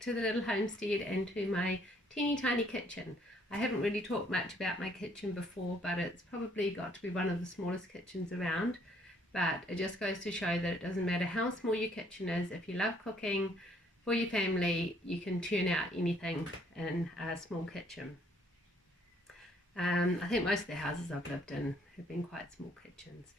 back to the little homestead and to my teeny tiny kitchen. I haven't really talked much about my kitchen before, but it's probably got to be one of the smallest kitchens around. But it just goes to show that it doesn't matter how small your kitchen is. If you love cooking for your family, you can turn out anything in a small kitchen. I think most of the houses I've lived in have been quite small kitchens.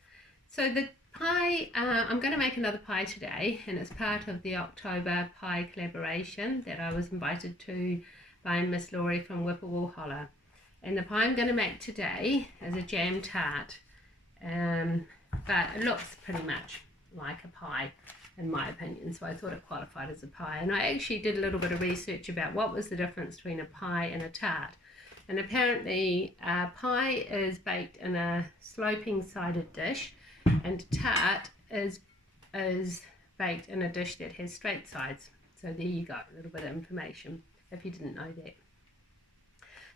So the pie, I'm going to make another pie today, and it's part of the October pie collaboration that I was invited to by Miss Laurie from Whippoorwill Holler. And the pie I'm going to make today is a jam tart, but it looks pretty much like a pie in my opinion, so I thought it qualified as a pie. And I actually did a little bit of research about what was the difference between a pie and a tart. And apparently pie is baked in a sloping sided dish, and tart is baked in a dish that has straight sides. So there you go, a little bit of information if you didn't know that.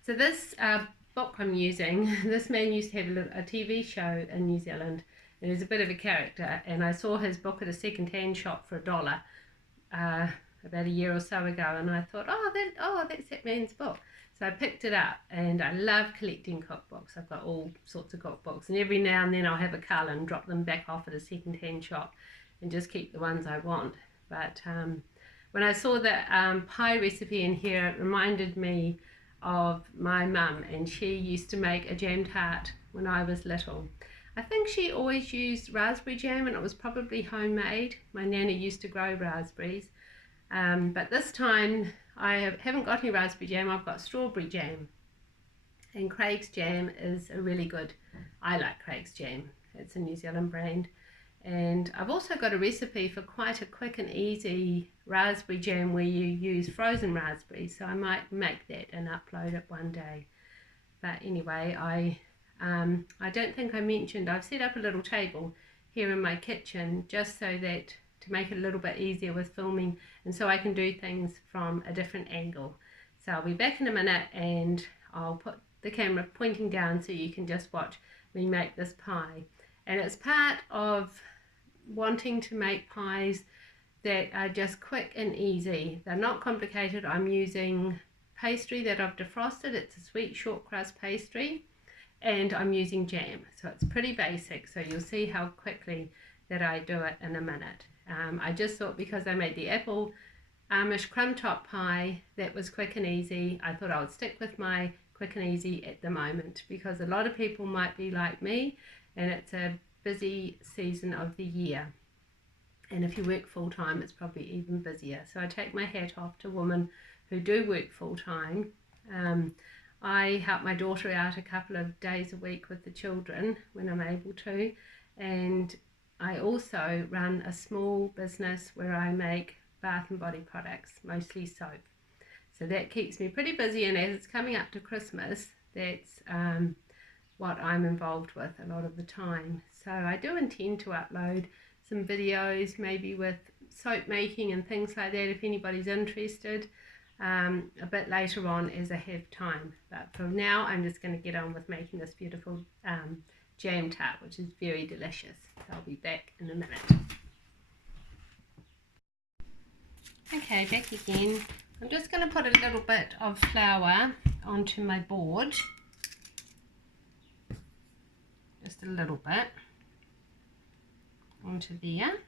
So this book I'm using, this man used to have a TV show in New Zealand, and he's a bit of a character, and I saw his book at a second-hand shop for $1 about a year or so ago, and I thought, oh, that's that man's book. So I picked it up, and I love collecting cookbooks. I've got all sorts of cookbooks, and every now and then I'll have a cull and drop them back off at a second-hand shop and just keep the ones I want. But when I saw the pie recipe in here, it reminded me of my mum, and she used to make a jam tart when I was little. I think she always used raspberry jam, and it was probably homemade. My nana used to grow raspberries, but this time I haven't got any raspberry jam, I've got strawberry jam. And Craig's jam is a really good, I like Craig's jam, it's a New Zealand brand. And I've also got a recipe for quite a quick and easy raspberry jam where you use frozen raspberries, so I might make that and upload it one day. But anyway, I don't think I mentioned, I've set up a little table here in my kitchen just so that to make it a little bit easier with filming, and so I can do things from a different angle. So I'll be back in a minute, and I'll put the camera pointing down so you can just watch me make this pie. And it's part of wanting to make pies that are just quick and easy. They're not complicated. I'm using pastry that I've defrosted. It's a sweet shortcrust pastry, and I'm using jam, so it's pretty basic, so you'll see how quickly that I do it in a minute. I just thought because I made the apple Amish crumb top pie that was quick and easy, I thought I would stick with my quick and easy at the moment, because a lot of people might be like me and it's a busy season of the year, and if you work full-time it's probably even busier. So I take my hat off to women who do work full-time. I help my daughter out a couple of days a week with the children when I'm able to, and I also run a small business where I make bath and body products, mostly soap. So that keeps me pretty busy, and as it's coming up to Christmas, that's what I'm involved with a lot of the time. So I do intend to upload some videos, maybe with soap making and things like that, if anybody's interested, a bit later on as I have time. But for now, I'm just going to get on with making this beautiful jam tart, which is very delicious. So I'll be back in a minute. Okay, back again. I'm just going to put a little bit of flour onto my board, just a little bit onto there,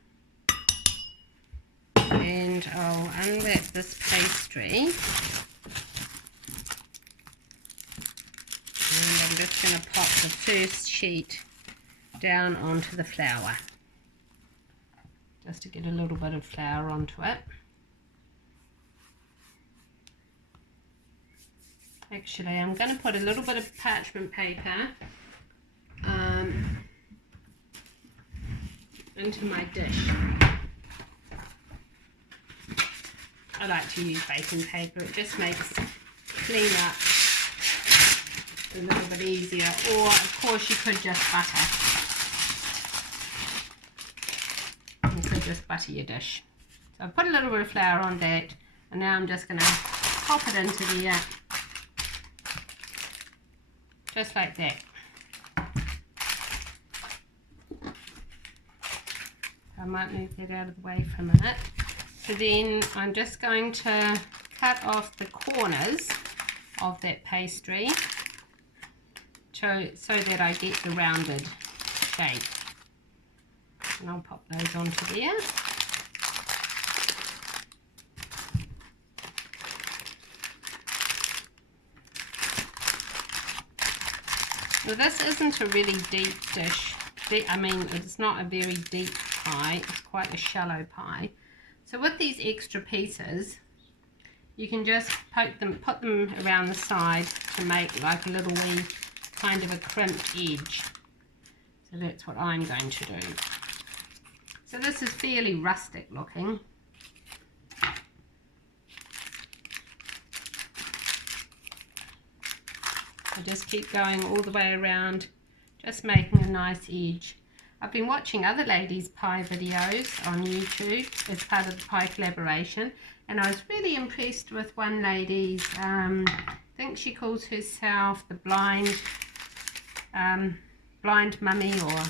and I'll unwrap this pastry, and I'm just going to pop the first sheet down onto the flour, just to get a little bit of flour onto it. Actually, I'm going to put a little bit of parchment paper into my dish. I like to use baking paper, it just makes clean up a little bit easier, or of course you could just butter. You could just butter your dish. So I put a little bit of flour on that, and now I'm just going to pop it into there, just like that. I might move that out of the way for a minute. So then I'm just going to cut off the corners of that pastry so that I get the rounded shape. And I'll pop those onto there. Now this isn't a really deep dish. I mean, it's not a very deep pie. It's quite a shallow pie. So with these extra pieces, you can just put them around the side to make like a little wee kind of a crimped edge. So that's what I'm going to do. So this is fairly rustic looking. I just keep going all the way around, just making a nice edge. I've been watching other ladies' pie videos on YouTube as part of the pie collaboration, and I was really impressed with one lady's, I think she calls herself the blind mummy or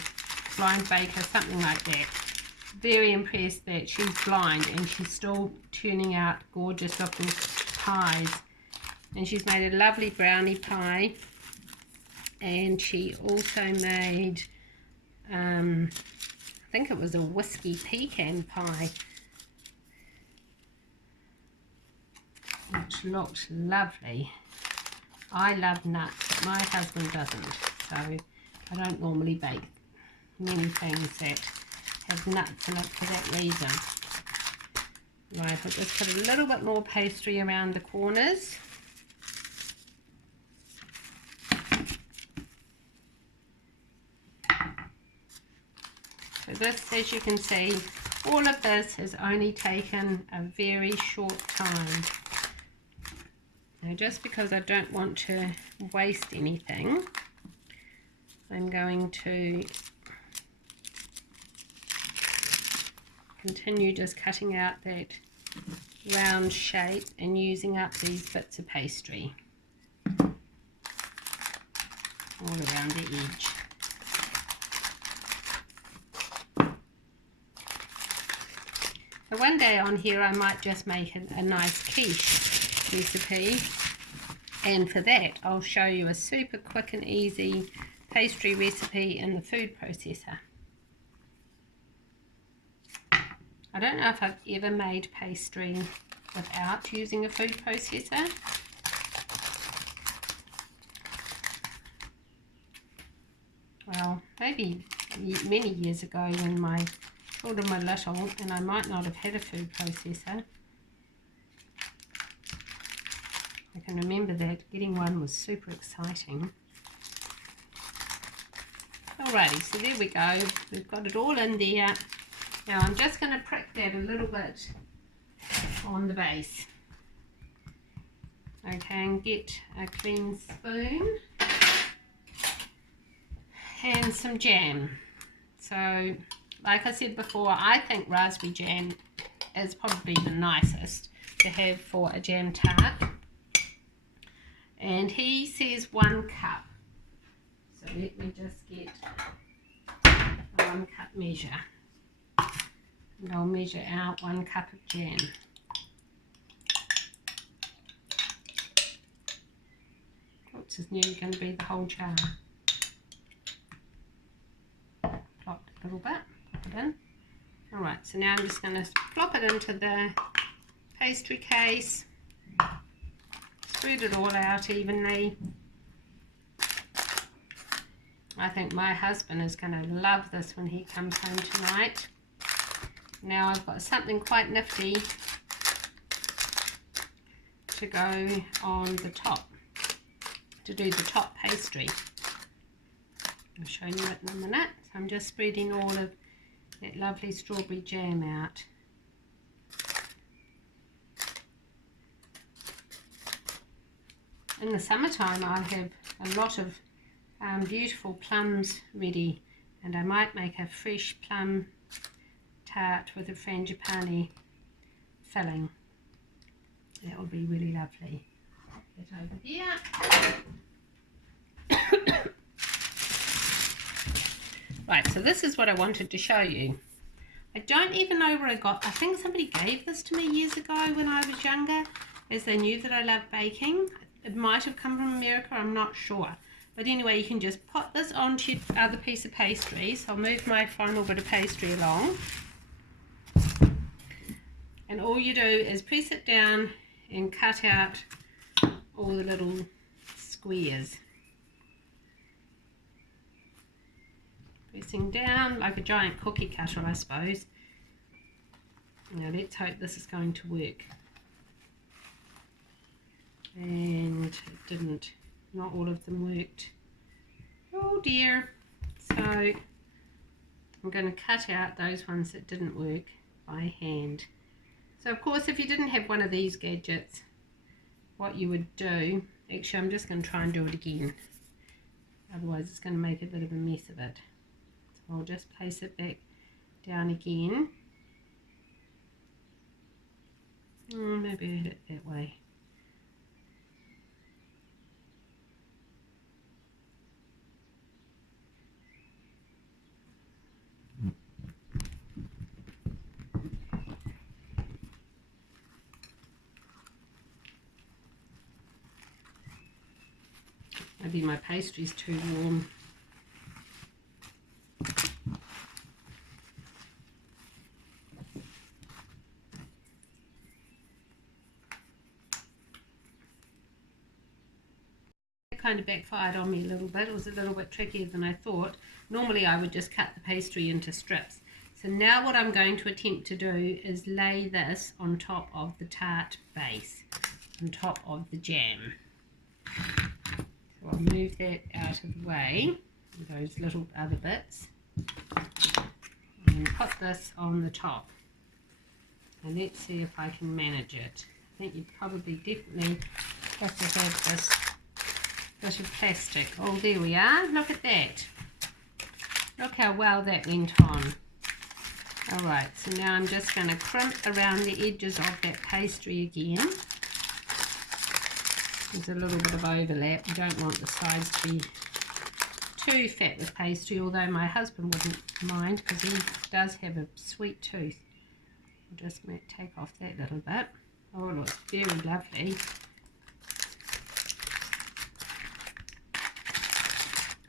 blind baker, something like that. Very impressed that she's blind and she's still turning out gorgeous looking pies. And she's made a lovely brownie pie, and she also made I think it was a whiskey pecan pie, which looked lovely. I love nuts, but my husband doesn't, so I don't normally bake many things that have nuts in it for that reason. Right, I'll just put a little bit more pastry around the corners. So this, as you can see, all of this has only taken a very short time. Now, just because I don't want to waste anything, I'm going to continue just cutting out that round shape and using up these bits of pastry all around the edge. So one day on here I might just make a nice quiche recipe, and for that I'll show you a super quick and easy pastry recipe in the food processor. I don't know if I've ever made pastry without using a food processor. Well, maybe many years ago when my children were little and I might not have had a food processor. I can remember that getting one was super exciting. Alrighty, so there we go. We've got it all in there. Now I'm just going to prick that a little bit on the base. Okay, and get a clean spoon and some jam. So, like I said before, I think raspberry jam is probably the nicest to have for a jam tart. And he says 1 cup. So let me just get a 1 cup measure. And I'll measure out 1 cup of jam. Oops, it's nearly going to be the whole jar. Plop it a little bit, pop it in. Alright, so now I'm just going to plop it into the pastry case. Spread it all out evenly. I think my husband is going to love this when he comes home tonight. Now I've got something quite nifty to go on the top, to do the top pastry. I'll show you it in a minute. So I'm just spreading all of that lovely strawberry jam out. In the summertime I have a lot of beautiful plums ready, and I might make a fresh plum tart with a frangipani filling. That would be really lovely. Get over here. Right, so this is what I wanted to show you. I don't even know where I got. I think somebody gave this to me years ago when I was younger, as they knew that I loved baking. It might have come from America, I'm not sure. But anyway, you can just put this onto your other piece of pastry. So I'll move my final bit of pastry along. And all you do is press it down and cut out all the little squares. Pressing down like a giant cookie cutter, I suppose. Now let's hope this is going to work. And it didn't. Not all of them worked. Oh dear. So I'm going to cut out those ones that didn't work by hand. So of course, if you didn't have one of these gadgets, what you would do, actually I'm just going to try and do it again. Otherwise it's going to make a bit of a mess of it. So I'll just place it back down again. Maybe I hit it that way. Maybe my pastry's too warm. It kind of backfired on me a little bit. It was a little bit trickier than I thought. Normally I would just cut the pastry into strips. So now what I'm going to attempt to do is lay this on top of the tart base, on top of the jam. So I'll move that out of the way, those little other bits, and put this on the top. And let's see if I can manage it. I think you'd probably definitely have to have this bit of plastic. Oh, there we are. Look at that. Look how well that went on. Alright, so now I'm just going to crimp around the edges of that pastry again. There's a little bit of overlap. You don't want the sides to be too fat with pastry, although my husband wouldn't mind because he does have a sweet tooth. I'll just take off that little bit. Oh, it looks very lovely.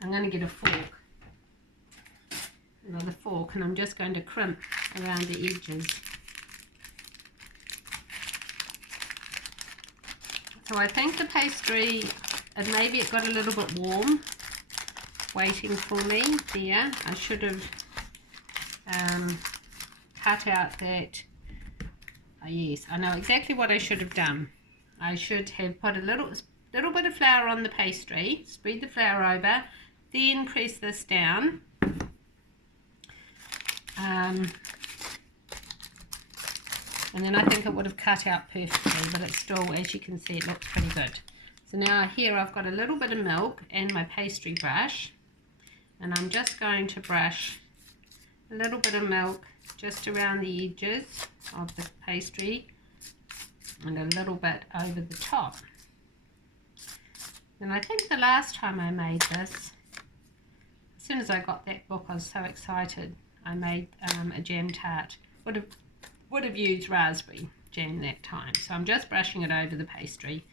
I'm going to get a fork, another fork, and I'm just going to crimp around the edges. So I think the pastry, and maybe it got a little bit warm waiting for me there. I should have cut out that, yes, I know exactly what I should have done. I should have put a little bit of flour on the pastry, spread the flour over, then press this down. And then I think it would have cut out perfectly, but it's still, as you can see, it looks pretty good. So now here I've got a little bit of milk and my pastry brush, and I'm just going to brush a little bit of milk just around the edges of the pastry and a little bit over the top. And I think the last time I made this, as soon as I got that book I was so excited. I made a jam tart. Would have used raspberry jam that time. So I'm just brushing it over the pastry.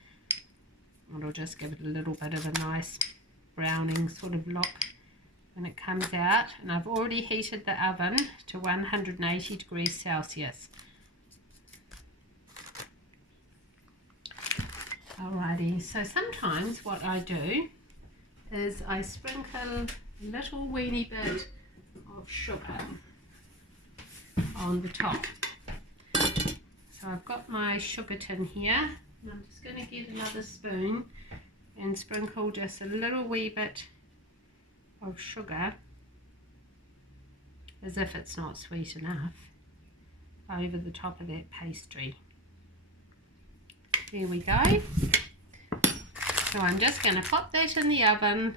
It'll just give it a little bit of a nice browning sort of look when it comes out. And I've already heated the oven to 180 degrees Celsius. Alrighty, so sometimes what I do is I sprinkle a little weeny bit of sugar on the top. So I've got my sugar tin here, and I'm just going to get another spoon and sprinkle just a little wee bit of sugar, as if it's not sweet enough, over the top of that pastry. There we go. So I'm just going to pop that in the oven.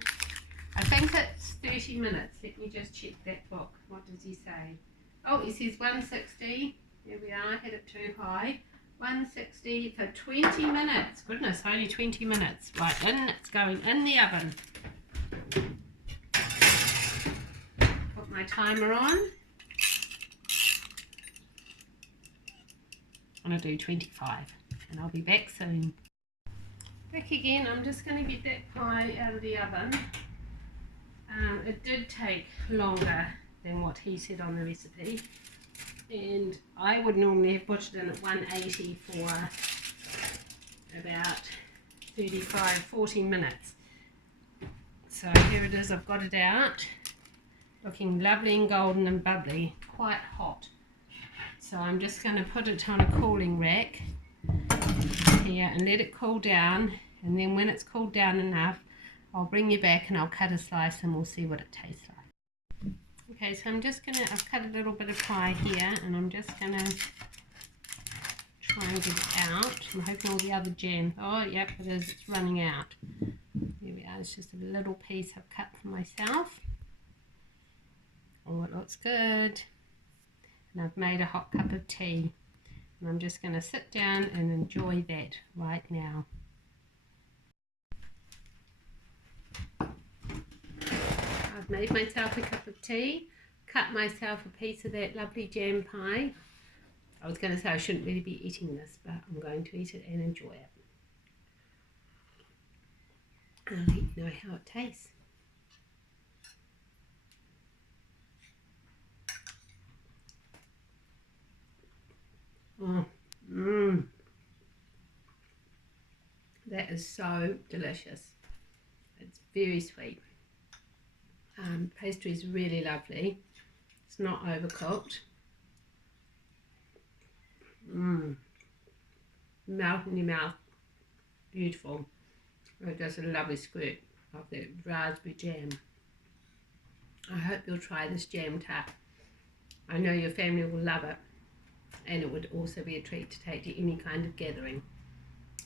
I think it's 30 minutes. Let me just check that book. What does he say? Oh, he says 160. There we are. I had it too high. 160 for 20 minutes. Goodness, only 20 minutes. Right, it's going in the oven. Put my timer on. want to do 25, and I'll be back soon. Back again. I'm just going to get that pie out of the oven. It did take longer than what he said on the recipe, and I would normally have put it in at 180 for about 35-40 minutes. So here it is, I've got it out, looking lovely and golden and bubbly, quite hot. So I'm just going to put it on a cooling rack here and let it cool down, and then when it's cooled down enough, I'll bring you back and I'll cut a slice and we'll see what it tastes like. Okay, so I've cut a little bit of pie here, and I'm just going to try and get it out. I'm hoping all the other jam, oh yep it is, it's running out. There we are, it's just a little piece I've cut for myself. Oh, it looks good. And I've made a hot cup of tea, and I'm just going to sit down and enjoy that right now. I've made myself a cup of tea, cut myself a piece of that lovely jam pie. I was going to say I shouldn't really be eating this, but I'm going to eat it and enjoy it. I'll let you know how it tastes. Oh, that is so delicious. It's very sweet. Pastry is really lovely. It's not overcooked. Melt in your mouth. Beautiful. It does a lovely squirt of that raspberry jam. I hope you'll try this jam tart. I know your family will love it, and it would also be a treat to take to any kind of gathering.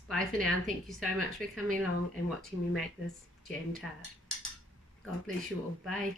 Bye for now, and thank you so much for coming along and watching me make this jam tart. God bless you all. Bye.